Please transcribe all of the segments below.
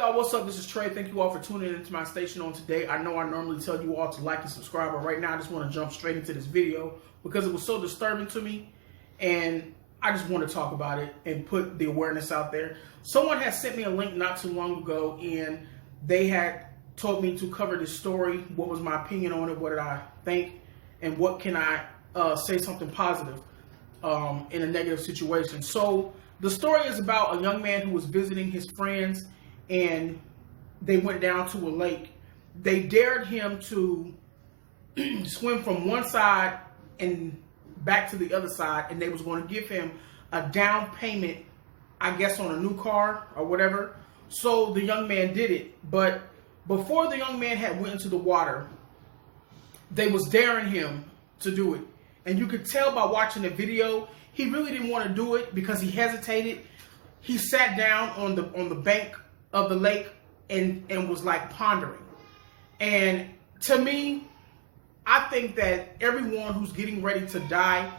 y'all, what's up? This is Trey. Thank you all for tuning into my station on today. I know I normally tell you all to like and subscribe, but right now I just want to jump straight into this video because it was so disturbing to me, and I just want to talk about it and put the awareness out there. Someone had sent me a link not too long ago, and they had told me to cover this story. What was my opinion on it? What did I think? And what can I say something positive in a negative situation? So the story is about a young man who was visiting his friends, and they went down to a lake. They dared him to swim from one side and back to the other side, and they was going to give him a down payment, I guess, on a new car or whatever. So the young man did it. But before the young man had went into the water, they was daring him to do it. And you could tell by watching the video, he really didn't want to do it because he hesitated. He sat down on the bank of the lake and was like pondering. And to me, I think that everyone who's getting ready to die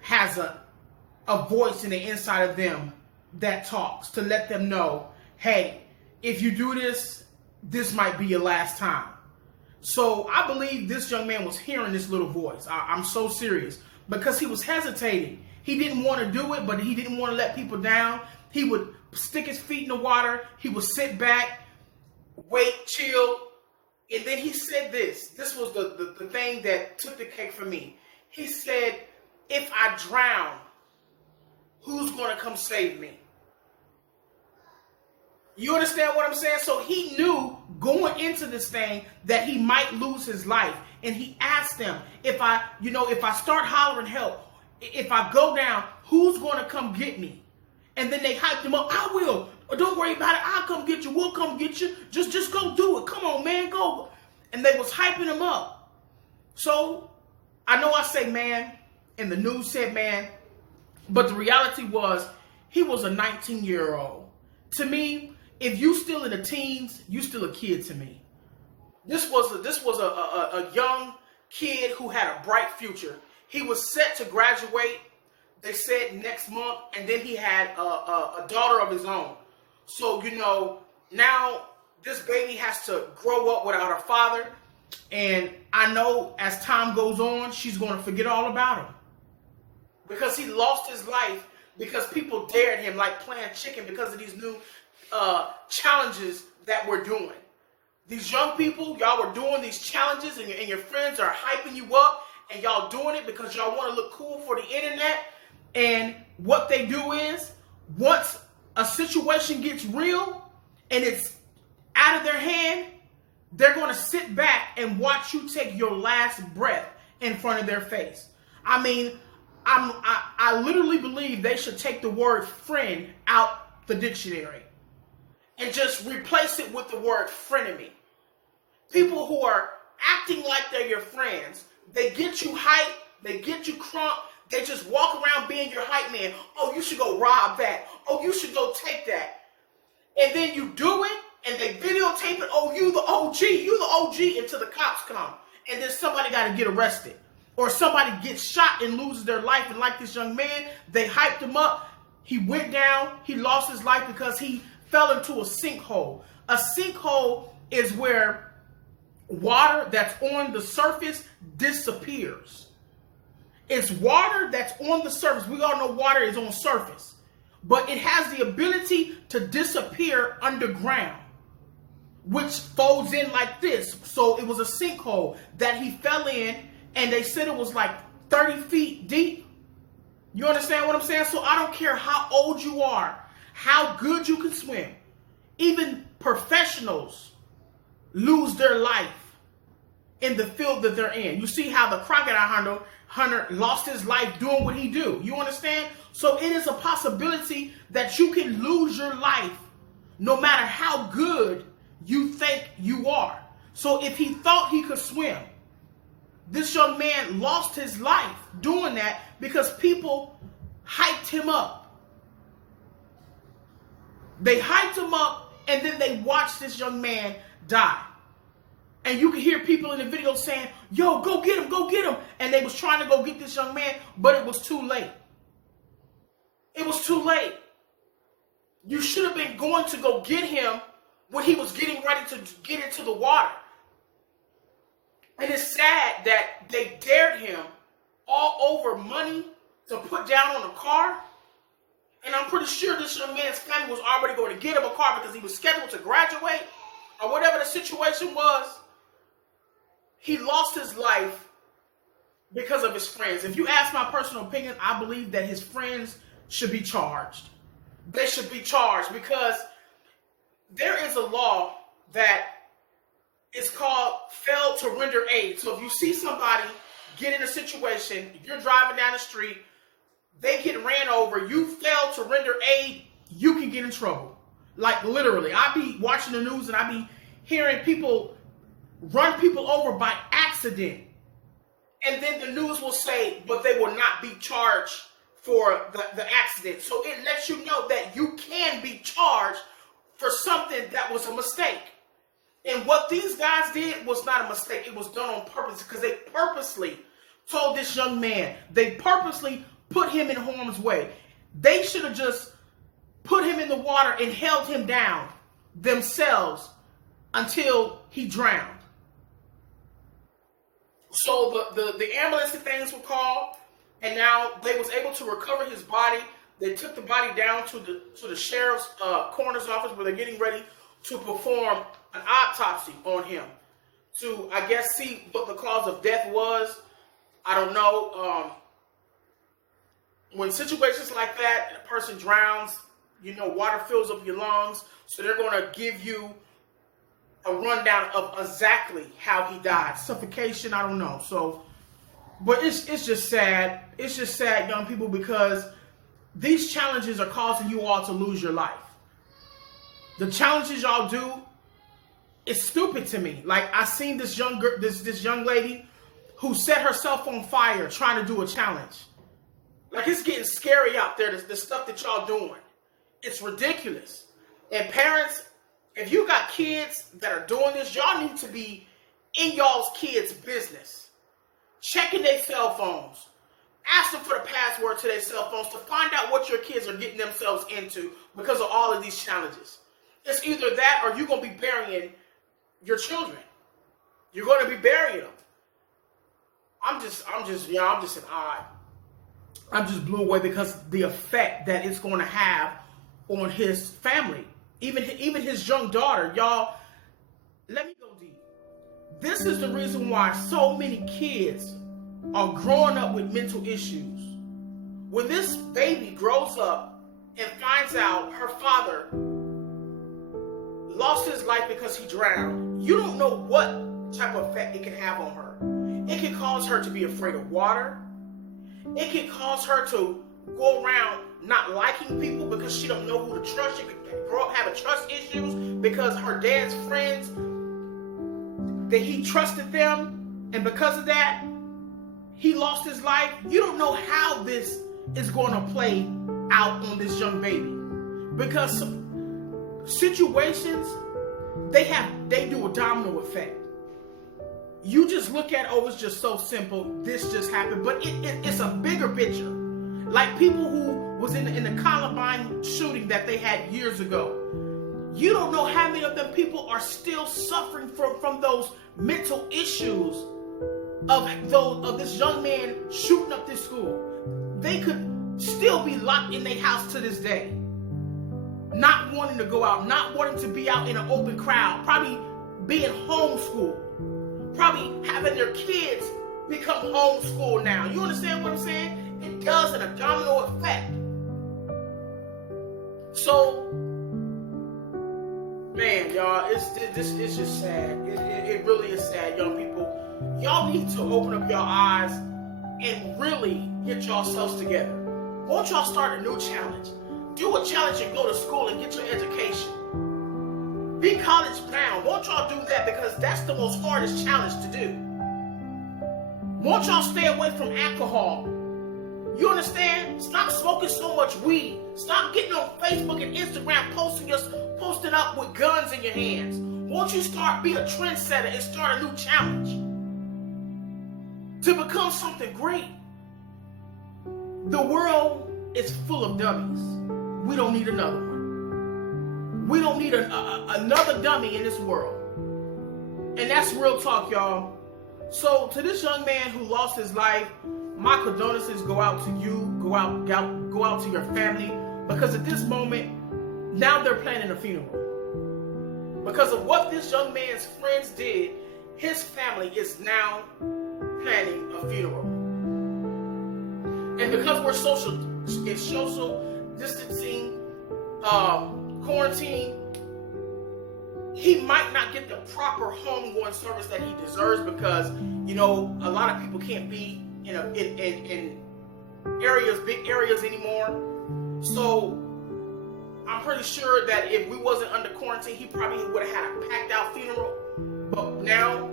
has a voice in the inside of them that talks to let them know, hey, if you do this, this might be your last time. So I believe this young man was hearing this little voice. I'm so serious, because he was hesitating. He didn't want to do it, but he didn't want to let people down. He would stick his feet in the water. He would sit back, wait, chill. And then he said this. This was the thing that took the cake for me. He said, if I drown, who's going to come save me? You understand what I'm saying? So he knew going into this thing that he might lose his life. And he asked them, if I start hollering help, if I go down, who's going to come get me? And then they hyped him up. I will. Don't worry about it. I'll come get you. We'll come get you. Just go do it. Come on, man. Go. And they was hyping him up. So I know I say man, and the news said man, but the reality was he was a 19-year-old. To me, if you still in the teens, you still a kid to me. This was a young kid who had a bright future. He was set to graduate, they said, next month, and then he had a daughter of his own. So, now this baby has to grow up without her father, and I know as time goes on, she's going to forget all about him. Because he lost his life because people dared him like playing chicken because of these new challenges that we're doing. These young people, y'all were doing these challenges, and your friends are hyping you up, and y'all doing it because y'all want to look cool for the internet. And what they do is, once a situation gets real and it's out of their hand, they're going to sit back and watch you take your last breath in front of their face. I mean, I literally believe they should take the word friend out the dictionary and just replace it with the word frenemy. People who are acting like they're your friends, they get you hyped, they get you crunk, they just walk around being your hype man. Oh, you should go rob that. Oh, you should go take that. And then you do it, and they videotape it. Oh, you the OG, until the cops come. And then somebody got to get arrested. Or somebody gets shot and loses their life. And like this young man, they hyped him up. He went down. He lost his life because he fell into a sinkhole. A sinkhole is where water that's on the surface disappears. It's water that's on the surface. We all know water is on surface. But it has the ability to disappear underground, which folds in like this. So it was a sinkhole that he fell in, and they said it was like 30 feet deep. You understand what I'm saying? So I don't care how old you are, how good you can swim. Even professionals lose their life in the field that they're in. You see how the crocodile hunter lost his life doing what he do. You understand? So it is a possibility that you can lose your life no matter how good you think you are. So if he thought he could swim, this young man lost his life doing that because people hyped him up. They hyped him up, and then they watched this young man die. And you can hear people in the video saying, yo, go get him, go get him. And they was trying to go get this young man, but it was too late. It was too late. You should have been going to go get him when he was getting ready to get into the water. And it's sad that they dared him all over money to put down on a car. And I'm pretty sure this young man's family was already going to get him a car because he was scheduled to graduate or whatever the situation was. He lost his life because of his friends. If you ask my personal opinion, I believe that his friends should be charged. They should be charged because there is a law that is called fail to render aid. So if you see somebody get in a situation, you're driving down the street, they get ran over, you fail to render aid, you can get in trouble. Like literally. I be watching the news and I be hearing people run people over by accident. And then the news will say, but they will not be charged for the accident. So it lets you know that you can be charged for something that was a mistake. And what these guys did was not a mistake. It was done on purpose because they purposely told this young man, they purposely put him in harm's way. They should have just put him in the water and held him down themselves until he drowned. So the ambulance and things were called, and now they was able to recover his body. They took the body down to the sheriff's coroner's office where they're getting ready to perform an autopsy on him to, I guess, see what the cause of death was. I don't know. When situations like that, a person drowns, you know, water fills up your lungs, so they're going to give you a rundown of exactly how he died. Suffocation, I don't know. So, but it's just sad. It's just sad, young people, because these challenges are causing you all to lose your life. The challenges y'all do, it's stupid to me. Like, I seen this young girl, this young lady who set herself on fire trying to do a challenge. Like, it's getting scary out there, the stuff that y'all doing. It's ridiculous. And parents, if you got kids that are doing this, y'all need to be in y'all's kids' business. Checking their cell phones. Ask them for the password to their cell phones to find out what your kids are getting themselves into because of all of these challenges. It's either that or you're going to be burying your children. You're going to be burying them. I'm just in awe. I'm just blew away because the effect that it's going to have on his family. Even his young daughter. Y'all, let me go deep. This is the reason why so many kids are growing up with mental issues. When this baby grows up and finds out her father lost his life because he drowned, you don't know what type of effect it can have on her. It can cause her to be afraid of water. It can cause her to go around not liking people because she don't know who to trust. She could grow up having trust issues because her dad's friends, that he trusted them, and because of that, he lost his life. You don't know how this is going to play out on this young baby. Because situations, they do a domino effect. You just look at, oh, it's just so simple, this just happened, but it's a bigger picture. Like people who was in the Columbine shooting that they had years ago. You don't know how many of them people are still suffering from those mental issues of this young man shooting up this school. They could still be locked in their house to this day. Not wanting to go out, not wanting to be out in an open crowd, probably being homeschooled. Probably having their kids become homeschooled now. You understand what I'm saying? It does a domino effect. So, man, y'all, it's just sad. It really is sad, young people. Y'all need to open up your eyes and really get yourselves together. Won't y'all start a new challenge? Do a challenge and go to school and get your education. Be college bound. Won't y'all do that? Because that's the most hardest challenge to do. Won't y'all stay away from alcohol? You understand? Stop smoking so much weed. Stop getting on Facebook and Instagram posting up with guns in your hands. Won't you be a trendsetter and start a new challenge? To become something great. The world is full of dummies. We don't need another one. We don't need another dummy in this world. And that's real talk, y'all. So to this young man who lost his life, my condolences go out to you, go out to your family, because at this moment, now they're planning a funeral. Because of what this young man's friends did, his family is now planning a funeral. And because we're social distancing, quarantine, he might not get the proper homegoing service that he deserves, because a lot of people can't be in areas, big areas anymore. So I'm pretty sure that if we wasn't under quarantine, he probably would have had a packed out funeral. But now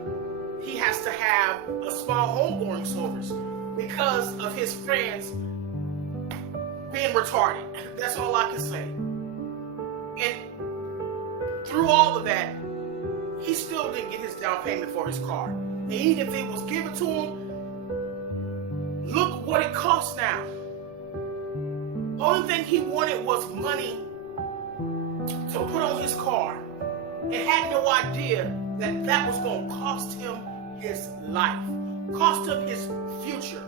he has to have a small homegoing service because of his friends being retarded. That's all I can say. And through all of that, he still didn't get his down payment for his car. And even if it was given to him, look what it costs now. Only thing he wanted was money to put on his car, and had no idea that that was going to cost him his life, cost him his future.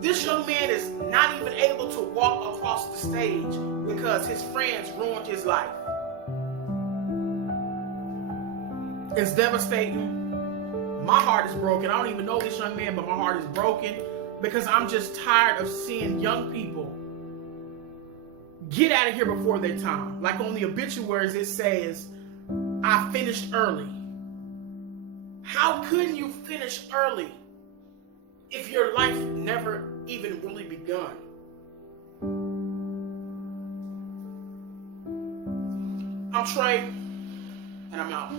This young man is not even able to walk across the stage because his friends ruined his life. It's devastating. My heart is broken. I don't even know this young man, but my heart is broken because I'm just tired of seeing young people get out of here before their time. Like on the obituaries, it says, I finished early. How couldn't you finish early if your life never even really begun? I'm Trey, and I'm out.